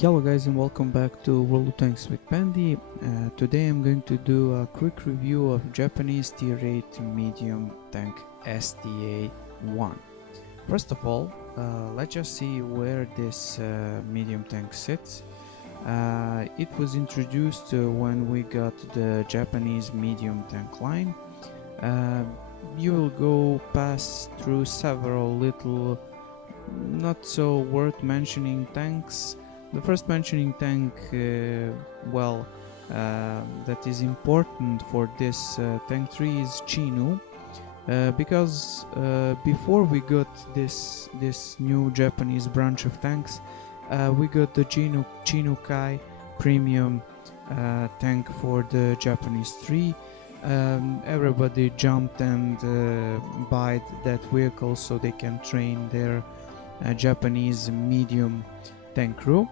Hello guys and welcome back to World of Tanks with Pandy. Today I'm going to do a quick review of Japanese tier 8 medium tank STA1. First of all, let's just see where this medium tank sits. It was introduced when we got the Japanese medium tank line. You will go pass through several little not so worth mentioning tanks. The first mentioning tank, that is important for this tank tree is Chinu, because before we got this new Japanese branch of tanks, we got the Chinu Kai premium tank for the Japanese tree. Everybody jumped and bought that vehicle so they can train their Japanese medium tank crew.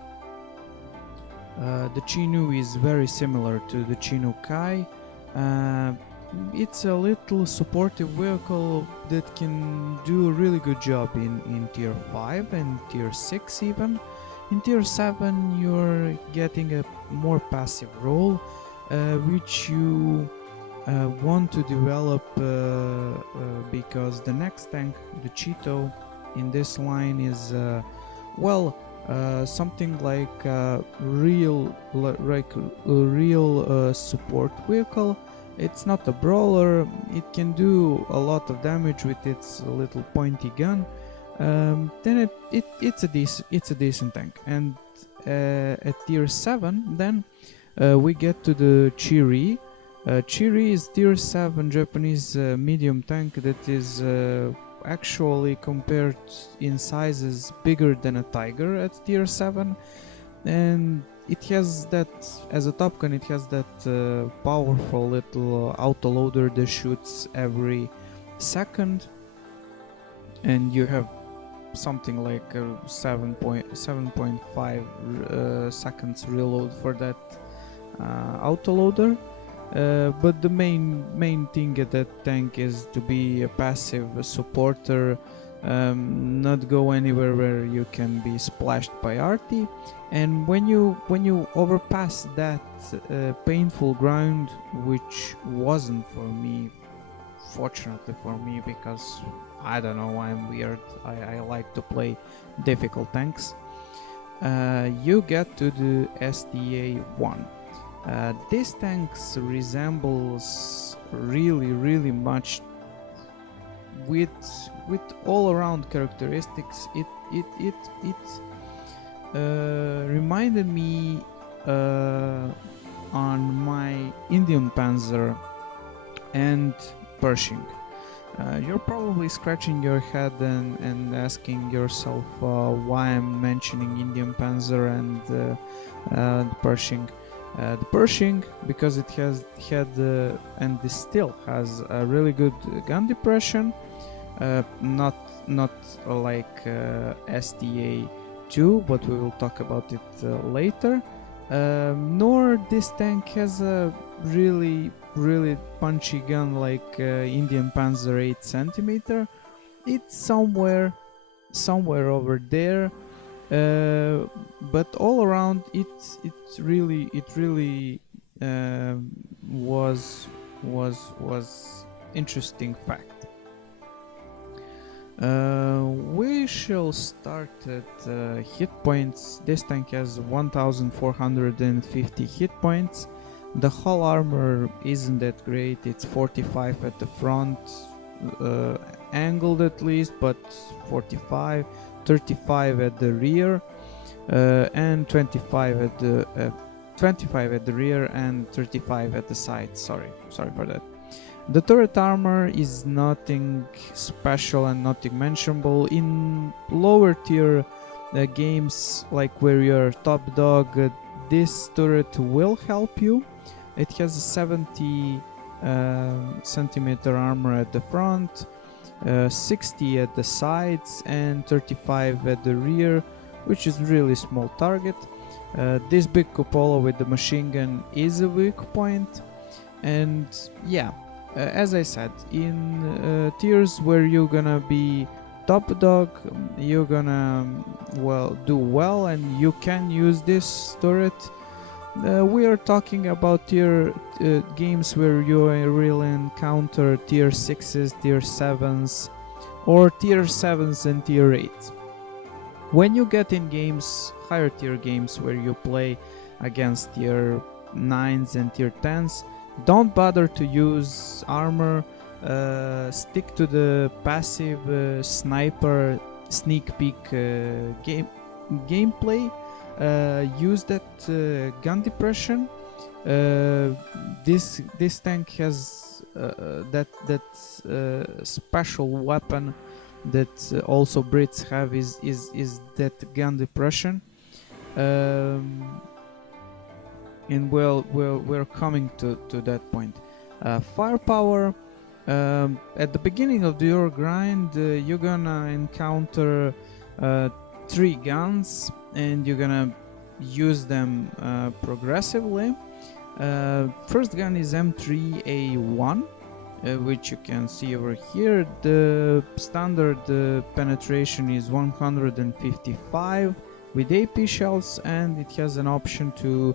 The Chinu is very similar to the Chinu Kai. It's a little supportive vehicle that can do a really good job in tier 5 and tier 6 even. In tier 7 you're getting a more passive role, which you want to develop because the next tank, the Cheeto, in this line is something like a real support vehicle. It's not a brawler. It can do a lot of damage with its little pointy gun. Then it's a decent tank. And at tier 7 then we get to the Chiri. Chiri is tier 7 Japanese medium tank that is actually compared in sizes bigger than a Tiger at tier 7, and it has that, as a Top Gun, it has that powerful little autoloader that shoots every second, and you have something like 7.5 seconds reload for that autoloader. But the main thing at that tank is to be a passive supporter, not go anywhere where you can be splashed by arty. And when you overpass that painful ground, which wasn't for me, fortunately for me, because I don't know, I'm weird, I like to play difficult tanks, you get to the STA1. This tank resembles really much with all around characteristics. It reminded me on my Indian Panzer and Pershing. You're probably scratching your head and asking yourself why I'm mentioning Indian Panzer and Pershing. The Pershing, because it has had and it still has a really good gun depression, not like STA2, but we will talk about it later. Nor this tank has a really punchy gun like Indian Panzer 8 centimeter. It's somewhere over there. But all around it really was interesting fact. We shall start at hit points. This tank has 1450 hit points. The hull armor isn't that great. It's 45 at the front, angled at least, but 45. 35 at the rear, and 25 at the rear and 35 at the side. Sorry for that. The turret armor is nothing special and nothing mentionable. In lower tier games, like where you're top dog, this turret will help you. It has a 70 centimeter armor at the front, 60 at the sides and 35 at the rear, which is really small target. This big cupola with the machine gun is a weak point, and yeah, as I said, in tiers where you're gonna be top dog, you're gonna do well, and you can use this turret. We are talking about tier games where you really encounter tier 6s, tier 7s, or tier 7s and tier 8s. When you get in games, higher tier games where you play against tier 9s and tier 10s, don't bother to use armor. Stick to the passive sniper sneak peek gameplay. Use that gun depression. This tank has that special weapon that also Brits have is that gun depression. And we're coming to that point. Firepower. At the beginning of your grind, you're gonna encounter 3 guns, and you're gonna use them progressively. First gun is M3A1, which you can see over here. The standard penetration is 155 with AP shells, and it has an option to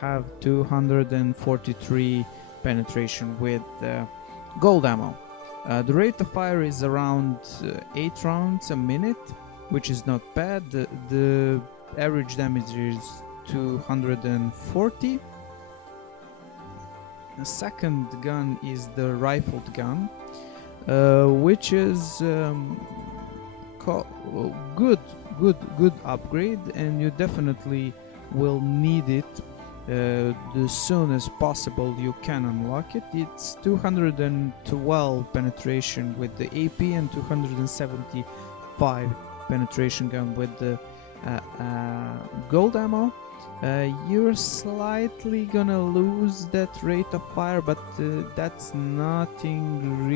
have 243 penetration with gold ammo. The rate of fire is around 8 rounds a minute, which is not bad. The average damage is 240. The second gun is the rifled gun, which is good upgrade, and you definitely will need it. The soon as possible you can unlock it. It's 212 penetration with the AP and 275 penetration gun with the gold ammo. You're slightly gonna lose that rate of fire, but that's nothing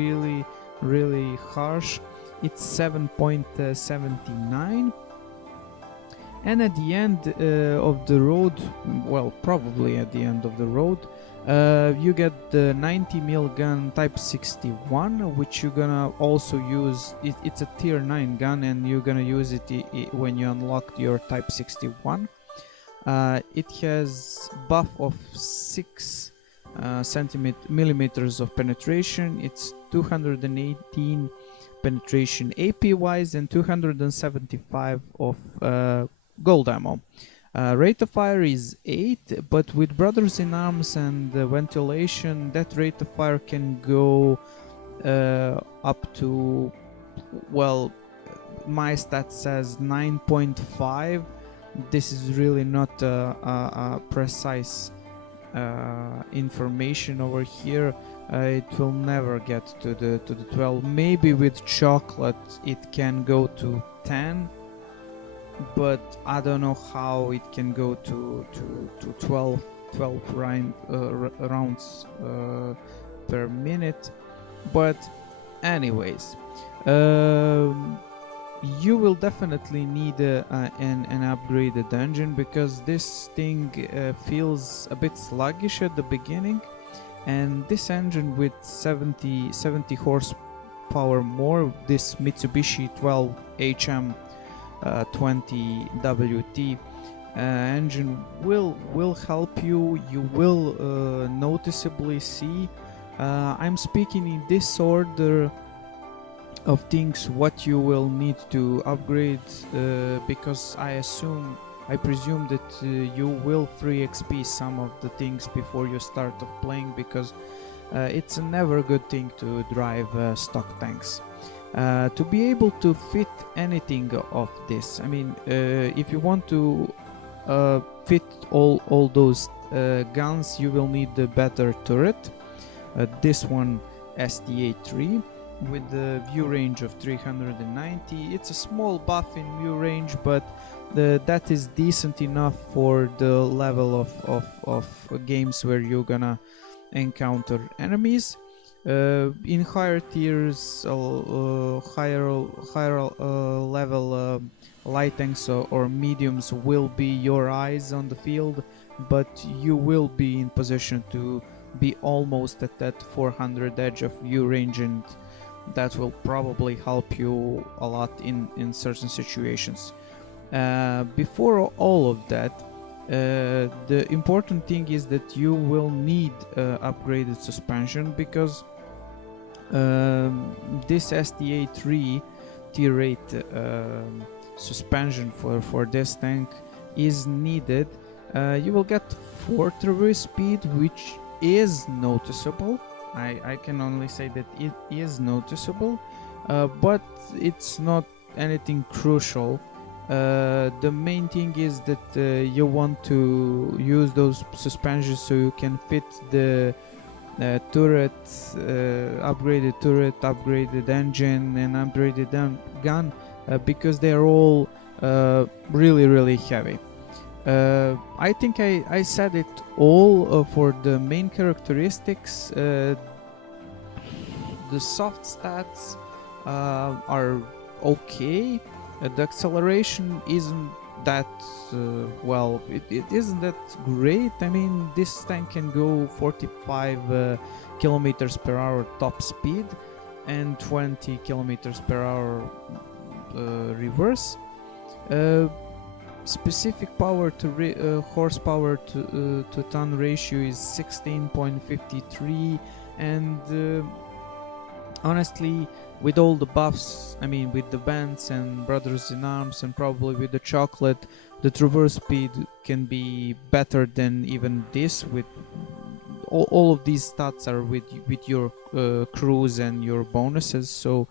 really harsh. It's 7.79. And at the end of the road, well, probably at the end of the road, you get the 90mm gun Type 61, which you're gonna also use. It's a tier 9 gun, and you're gonna use it when you unlock your Type 61. It has buff of 6 millimeters of penetration. It's 218 penetration AP wise, and 275 of gold ammo. Rate of fire is 8, but with Brothers in Arms and ventilation, that rate of fire can go up to, well, my stat says 9.5. This is really not a precise information over here. It will never get to the 12. Maybe with chocolate it can go to 10, but I don't know how it can go to 12 rounds per minute. But anyways, you will definitely need an upgraded engine, because this thing feels a bit sluggish at the beginning, and this engine with 70 horsepower more, this Mitsubishi 12HM 20WT engine will help you. You will noticeably see. I'm speaking in this order of things what you will need to upgrade, because I presume that you will free XP some of the things before you start of playing, because it's a never good thing to drive stock tanks. To be able to fit anything of this, I mean, if you want to fit all those guns, you will need the better turret. This one, STA3, with the view range of 390. It's a small buff in view range, but that is decent enough for the level of games where you're gonna encounter enemies. In higher tiers, higher level light tanks or mediums will be your eyes on the field, but you will be in position to be almost at that 400 edge of view range, and that will probably help you a lot in certain situations. Before all of that, the important thing is that you will need upgraded suspension, because this STA3 tier 8 suspension for this tank is needed. You will get 4 traverse speed, which is noticeable. I can only say that it is noticeable, but it's not anything crucial. The main thing is that you want to use those suspensions so you can fit the turret, upgraded turret, upgraded engine, and upgraded gun, because they're all really heavy. I think I said it all for the main characteristics. The soft stats are okay. The acceleration isn't that it isn't that great. I mean, this tank can go 45 kilometers per hour top speed and 20 kilometers per hour reverse. Specific power to horsepower to ton ratio is 16.53, and honestly, with all the buffs, I mean with the bands and brothers in arms and probably with the chocolate, the traverse speed can be better than even this. With all of these stats are with your cruise and your bonuses, so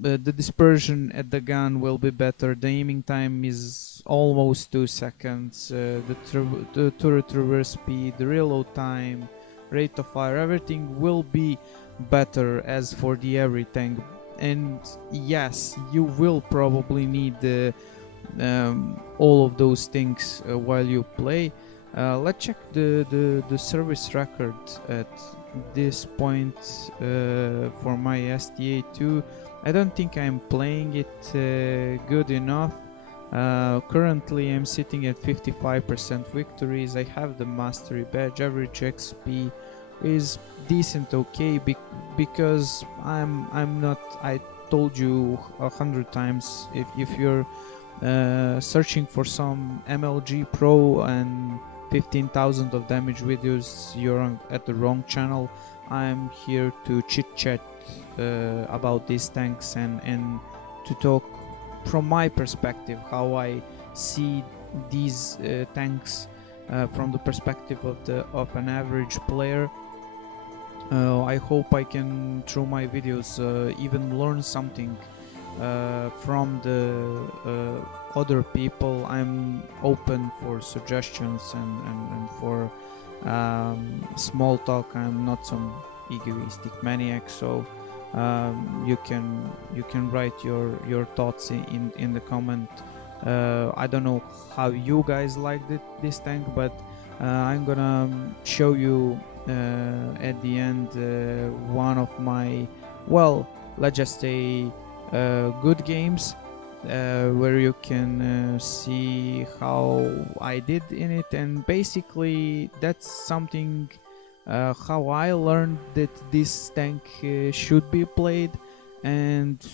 the dispersion at the gun will be better. The aiming time is almost 2 seconds. The turret traverse speed, the reload time, rate of fire, everything will be better as for the every tank. And yes, you will probably need all of those things while you play. Let's check the service record at this point for my STA2. I don't think I'm playing it good enough. Currently I'm sitting at 55% victories. I have the mastery badge. Average XP is decent, okay, because I'm not, I told you 100 times, if you're searching for some MLG Pro and 15,000 of damage videos, you're at the wrong channel. I'm here to chit chat about these tanks and to talk from my perspective how I see these tanks from the perspective of an average player. I hope I can, through my videos, even learn something from the other people. I'm open for suggestions and for small talk. I'm not some egoistic maniac, so you can write your thoughts in the comment. I don't know how you guys like this tank, but I'm gonna show you at the end one of my, well, let's just say good games where you can see how I did in it, and basically that's something how I learned that this tank should be played, and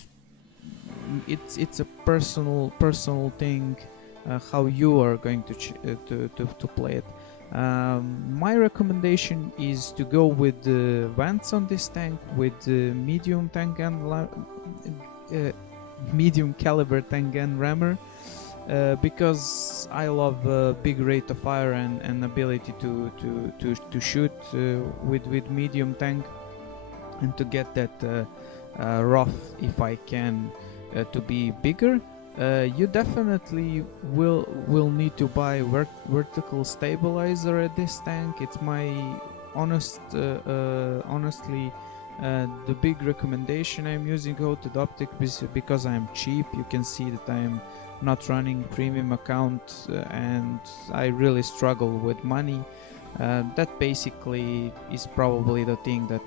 it's a personal thing how you are going to play it. My recommendation is to go with the vents on this tank, with the medium tank and medium caliber tank gun rammer, because I love big rate of fire and ability to shoot with medium tank, and to get that rough, if I can, to be bigger. You definitely will need to buy vertical stabilizer at this tank. It's my honestly the big recommendation. I'm using Goated Optic because I'm cheap. You can see that I'm not running premium account and I really struggle with money. That basically is probably the thing that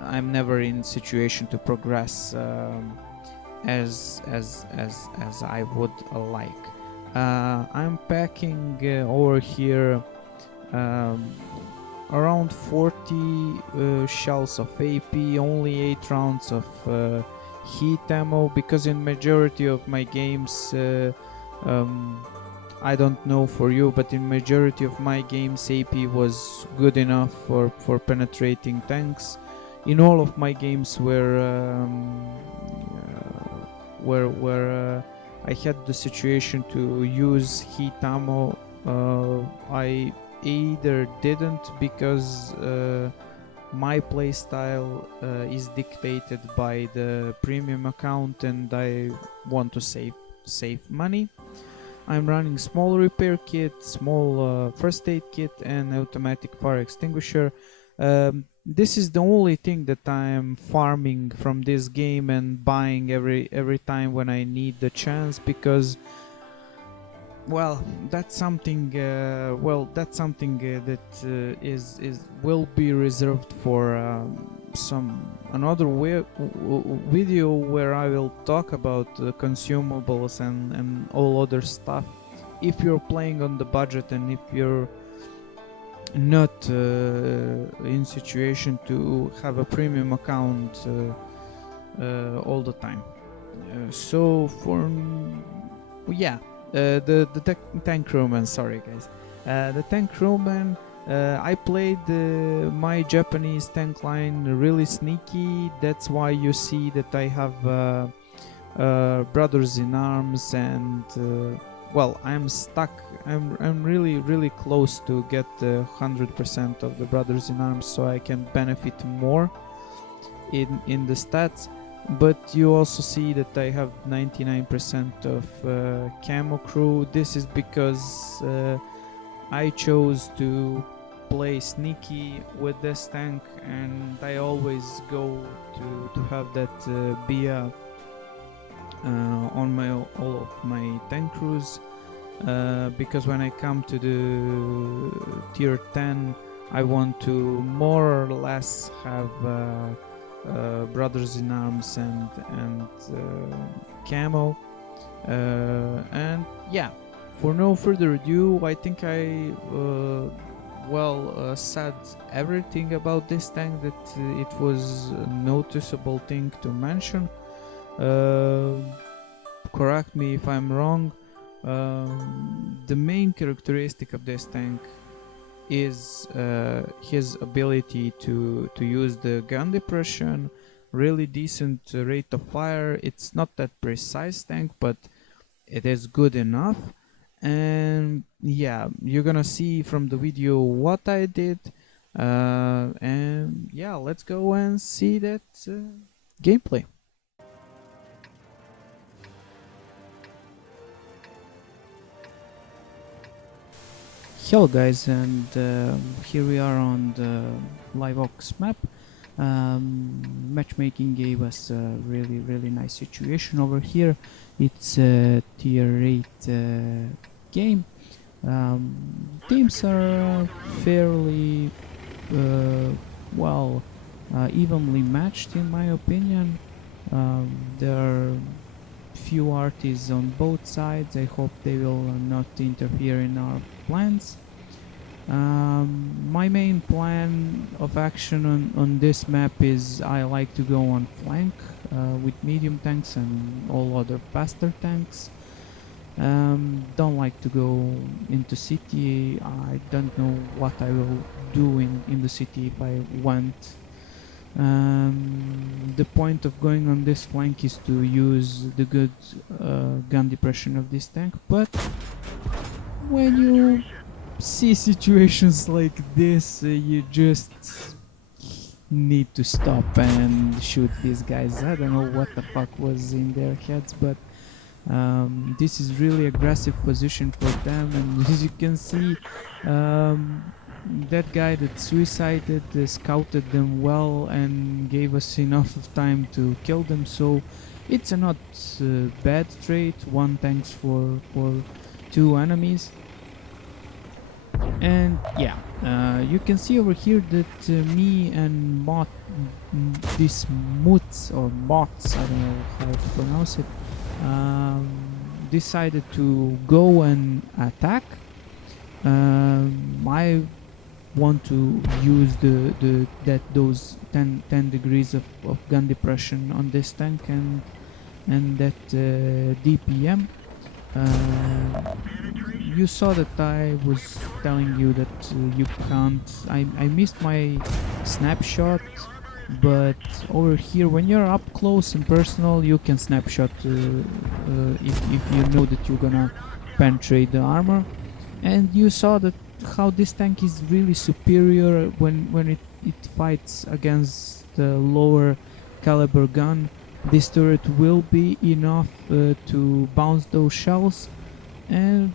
I'm never in situation to progress as I would like. I'm packing over here around 40 shells of AP, only 8 rounds of heat ammo, because in majority of my games, um, I don't know for you, but in majority of my games AP was good enough for penetrating tanks. In all of my games where I had the situation to use heat ammo, I either didn't because my playstyle is dictated by the premium account and I want to save money. I'm running small repair kit, small first aid kit, and automatic fire extinguisher. This is the only thing that I'm farming from this game and buying every time when I need the chance, because well, that's something. That's something that is will be reserved for some another video where I will talk about consumables and all other stuff. If you're playing on the budget and if you're not in situation to have a premium account all the time. So for yeah, the tank crewman. Sorry, guys. The tank crewman. I played my Japanese tank line really sneaky. That's why you see that I have brothers in arms, and well, I'm stuck. I'm really close to get 100% of the brothers in arms, so I can benefit more in the stats. But you also see that I have 99% of camo crew. This is because I chose to play sneaky with this tank, and I always go to have that BIA on all of my tank crews, because when I come to the tier 10 I want to more or less have brothers in arms and camo, and yeah, for no further ado, I think I said everything about this tank that it was a noticeable thing to mention. Correct me if I'm wrong. The main characteristic of this tank is his ability to use the gun depression, really decent rate of fire. It's not that precise tank, but it is good enough. And yeah, you're gonna see from the video what I did, and yeah, let's go and see that gameplay. Hello guys, and here we are on the live ox map. Matchmaking gave us a really nice situation over here. It's a tier 8 game. Teams are fairly well evenly matched in my opinion. There are few artists on both sides. I hope they will not interfere in our plans. My main plan of action on this map is I like to go on flank with medium tanks and all other faster tanks. Don't like to go into city. I don't know what I will do in the city if I went. The point of going on this flank is to use the good gun depression of this tank, but when you see situations like this, you just need to stop and shoot these guys. I don't know what the fuck was in their heads, but this is really aggressive position for them, and as you can see, that guy that suicided scouted them well and gave us enough of time to kill them, so it's a not bad trade. One tanks for two enemies. And yeah, you can see over here that me and these muts or bots, I don't know how to pronounce it, decided to go and attack. I want to use those 10 degrees of gun depression on this tank and that DPM. You saw that I was telling you that you can't. I missed my snapshot, but over here, when you're up close and personal, you can snapshot if you know that you're gonna penetrate the armor. And you saw that how this tank is really superior when it fights against the lower caliber gun. This turret will be enough to bounce those shells, and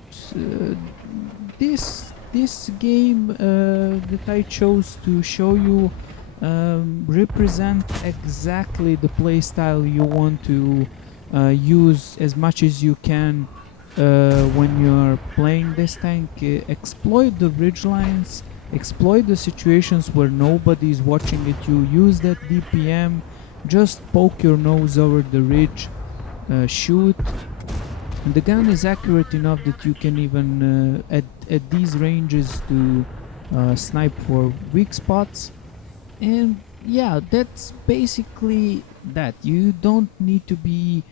this game that I chose to show you represent exactly the playstyle you want to use as much as you can when you're playing this tank. Exploit the ridge lines, exploit the situations where nobody is watching it. You use that DPM, just poke your nose over the ridge, shoot. And the gun is accurate enough that you can even at these ranges to snipe for weak spots. And yeah, that's basically that. You don't need to be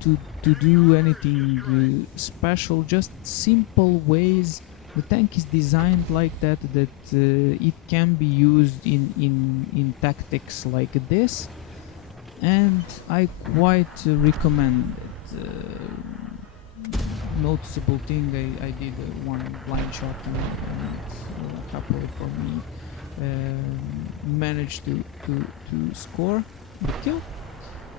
to do anything special, just simple ways. The tank is designed like that it can be used in tactics like this, and I quite recommend it. Noticeable thing, I did one blind shot and a couple for me managed to score the kill.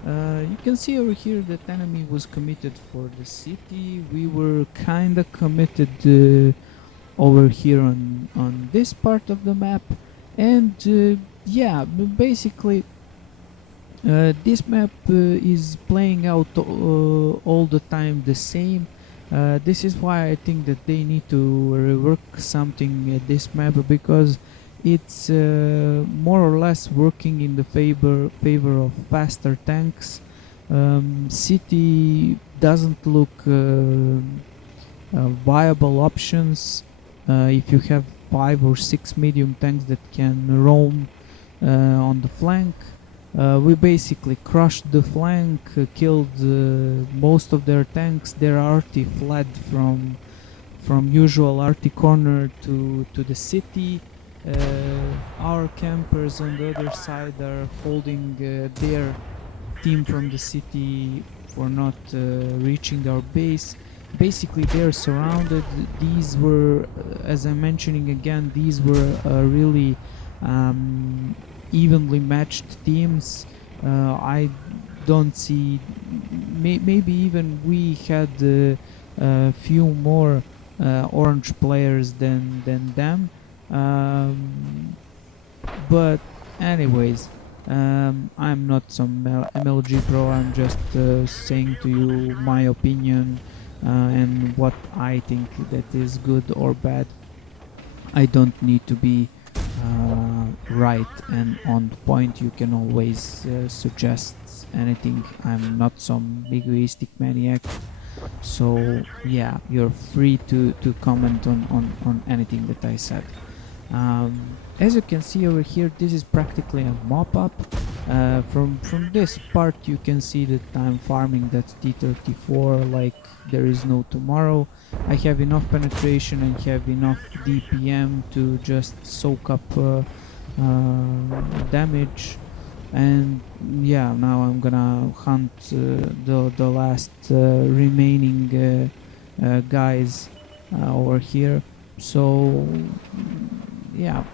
You can see over here that enemy was committed for the city. We were kinda committed over here on this part of the map, and yeah, basically this map is playing out all the time the same. This is why I think that they need to rework something at this map, because it's more or less working in the favor of faster tanks. City doesn't look viable options if you have 5 or 6 medium tanks that can roam on the flank. We basically crushed the flank, killed most of their tanks. Their arty fled from usual arty corner to the city. Our campers on the other side are holding their team from the city for not reaching our base. Basically, they're surrounded. These were, as I'm mentioning again, these were really evenly matched teams. I don't see, maybe even we had a few more orange players than them. But anyways, I'm not some MLG pro. I'm just saying to you my opinion and what I think that is good or bad. I don't need to be right and on point. You can always suggest anything. I'm not some egoistic maniac, so yeah, you're free to comment on anything that I said. As you can see over here, this is practically a mop-up. From this part you can see that I'm farming that T-34 like there is no tomorrow. I have enough penetration and have enough DPM to just soak up damage. And yeah, now I'm gonna hunt the last remaining guys over here. So yeah,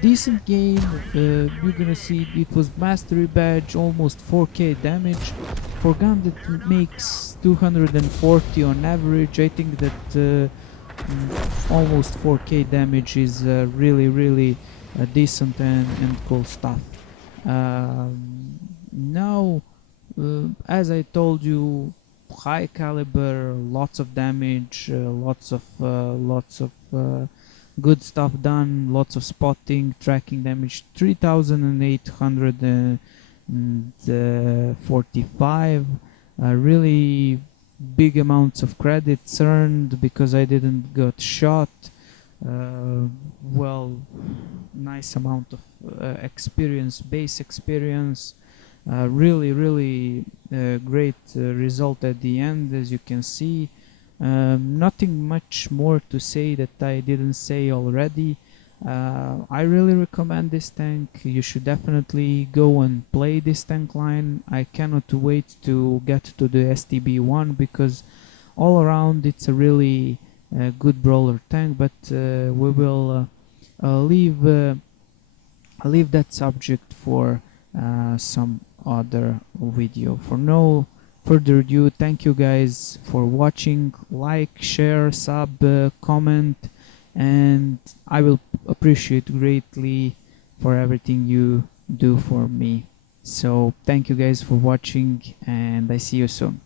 decent game. You're gonna see it was mastery badge, almost 4k damage for gun that makes 240 on average. I think that almost 4k damage is really decent and cool stuff. Now, as I told you, high caliber, lots of damage, lots of good stuff done, lots of spotting, tracking damage, 3845. Really big amounts of credits earned because I didn't got shot. uh, well, nice amount of base experience. Really great result at the end, as you can see. Nothing much more to say that I didn't say already. I really recommend this tank. You should definitely go and play this tank line. I cannot wait to get to the STB1 because all around it's a really good brawler tank, but we will leave that subject for some other video. For no further ado, thank you guys for watching. Like, share, sub, comment, and I will appreciate greatly for everything you do for me. So thank you guys for watching, and I see you soon.